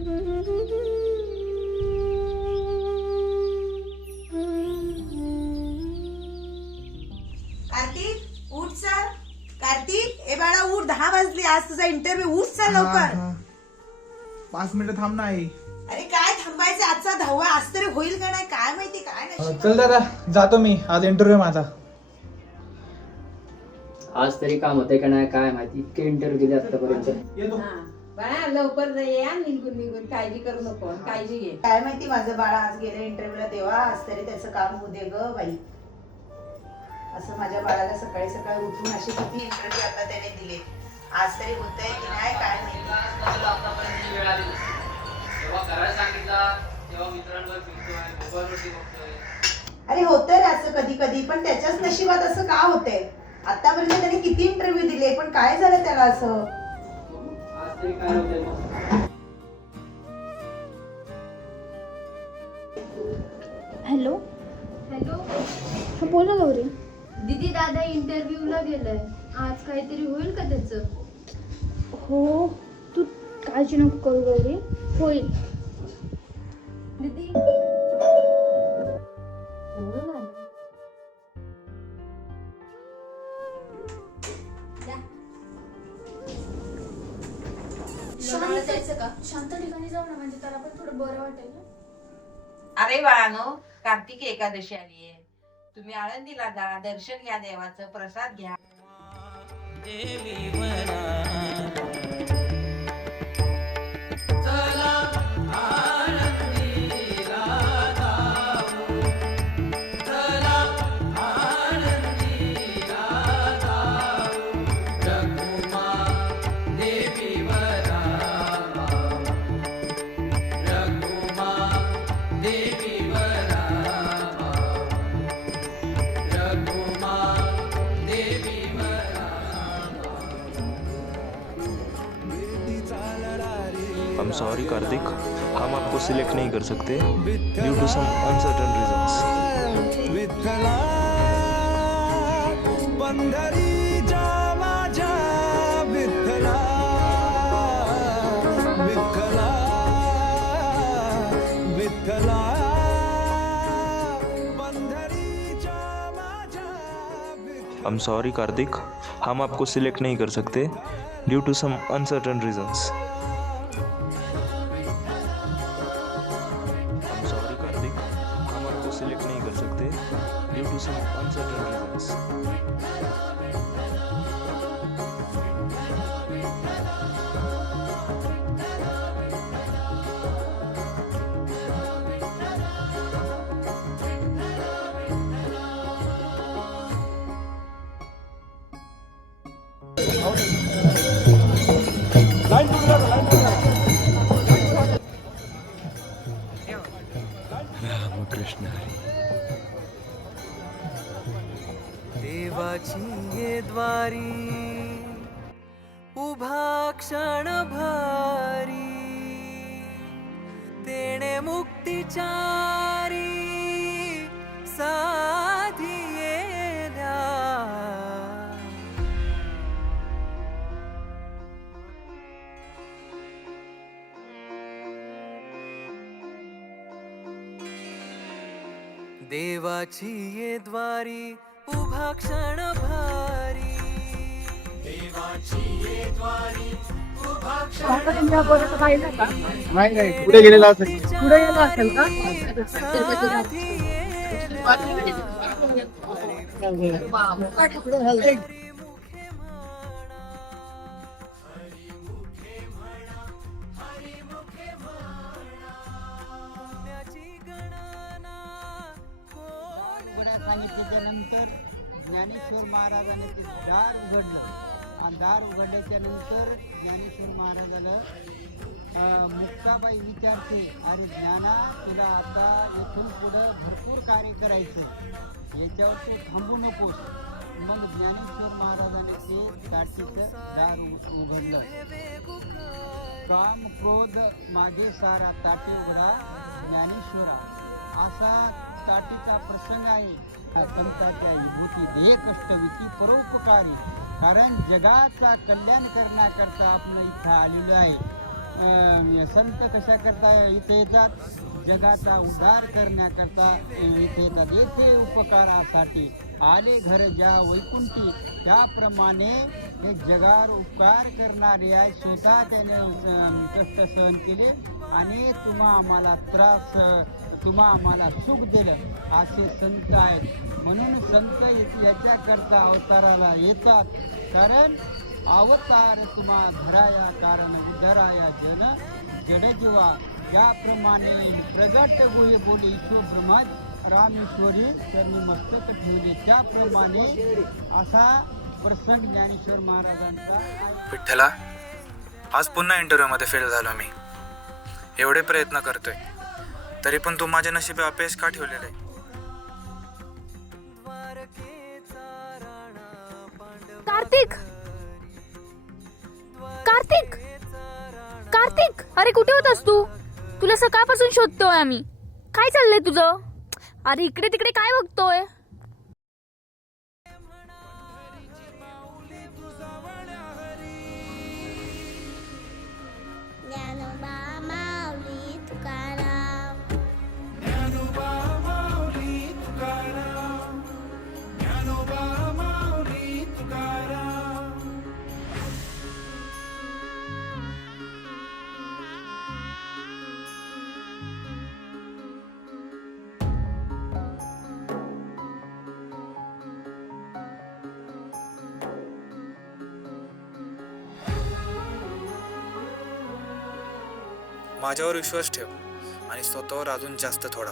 कार्तिक उठ चल. कार्तिक ए बाळा उठ, 10 वाजले, आज तुझा इंटरव्ह्यू. उठ चल लवकर. 5 मिनिटं थांब ना आई. अरे काय थांबायचं, आजचा 10वा आज तरी होईल का नाही काय माहिती. काय नाही. चल दादा जातो मी, आज इंटरव्ह्यू माझा. आज तरी काम होते का नाही काय माहिती, इतके इंटरव्ह्यू दिले आतापर्यंत. येतो. बाळा लवकर या, निघून निघून काळजी करू नको, काळजी घे. काय माहिती माझं बाळा आज गेलं इंटरव्ह्यूला तेव्हा, आज तरी त्याचं काम होऊ दे ग बाई. असं माझ्या बाळाला सकाळी सकाळी उठून अशी किती इंटरव्ह्यू आता त्याने दिले, आज तरी होतंय की नाही काय माहिती. आतापर्यंत वेळ आली नसती. जेव्हा करायला सांगितला तेव्हा मित्रांवर फिरतोय, मोबाईलवरती बघतोय. अरे होतंय रे असं कधी कधी, पण त्याच्याच नशिबात असं का होतंय. आतापर्यंत त्याने किती इंटरव्ह्यू दिले, पण काय झालं त्याला असं. आज तरी काय होतंय मग. हॅलो हॅलो हा बोल ना गौरी. दीदी, दादा इंटरव्ह्यूला गेलाय, आज काहीतरी होईल का त्याचं? हो तू काळजी नको करू गौरी, होईल. दीदी शांत ठिकाणी जाऊ ना, म्हणजे त्याला पण थोडं बरं वाटेल. अरे बाळानो, कार्तिक एकादशी आली आहे. तुम्ही आळंदीला जा, दर्शन घ्या देवाचं, प्रसाद घ्या. I'm sorry कार्तिक, हम आपको सिलेक्ट नहीं कर सकते due to some uncertain reasons. I'm sorry Kartik, हम आपको सिलेक्ट नहीं कर सकते due to some uncertain reasons. देवाची द्वारी उभा क्षण भारी, तेणे मुक्तिचारी साधी येल्या. देवाची ये द्वारी उभा क्षण भारी, देवाची ये द्वारी उभा क्षण पुढे गेलेला असेल. दार उघड्या सांगितल्याच्या नंतर ज्ञानेश्वर महाराजाने ते दार उघडलं आणि दार उघडल्याच्या नंतर ज्ञानेश्वर महाराजाला मुक्ताबाई विचारते, अरे ज्ञाना, तुला आता येथून पुढं भरपूर कार्य करायचं आहे, याच्यावर तू थांबू नकोस. मग ज्ञानेश्वर महाराजाने ते ताटीचं दार उघडलं. काम क्रोध मागे सारा ताटे उघडा ज्ञानेश्वरा, असा ताटीचा प्रसंग आहे. संतांच्या विभूती देह कष्टविती परोपकारी, कारण जगाचा कल्याण करण्याकरता आपण इथं आलेलो आहे. संत कशा करता इथे येतात? जगाचा उद्धार करण्याकरता इथे येतात. येथे उपकारासाठी आले घर ज्या वैकुंठी, त्याप्रमाणे हे जगावर उपकार करणारे आहे. स्वतः त्याने कष्ट सहन केले आणि तुम्हा आम्हाला त्रास, तुम्हा आम्हाला सुख दिलं, असे संत आहेत. म्हणून संत याच्याकरता अवताराला येतात. कारण अवतार तुम्हा धराया, कारण उद्धराया जन जडजीवा. याप्रमाणे प्रगट गोहे बोले ईश्वर ब्रह्मा रामेश्वरी चरणी मस्तक ठेवले. त्याप्रमाणे असा प्रसंग ज्ञानेश्वर महाराजांचा आहे. विठ्ठला, आज पुन्हा इंटरव्ह्यूमध्ये फेल झालो मी. एवढे प्रयत्न करतोय तरी पण तू माझ्या नशिबी अपयश का ठेवलेलं आहे? कार्तिक, कार्तिक, कार्तिक, अरे कुठे होतास तू? तुला सकाळपासून शोधतोय आम्ही. काय चाललंय तुझं? अरे इकडे तिकडे काय बघतोय? माझ्यावर विश्वास ठेव आणि स्वतःवर अजून जास्त थोडा.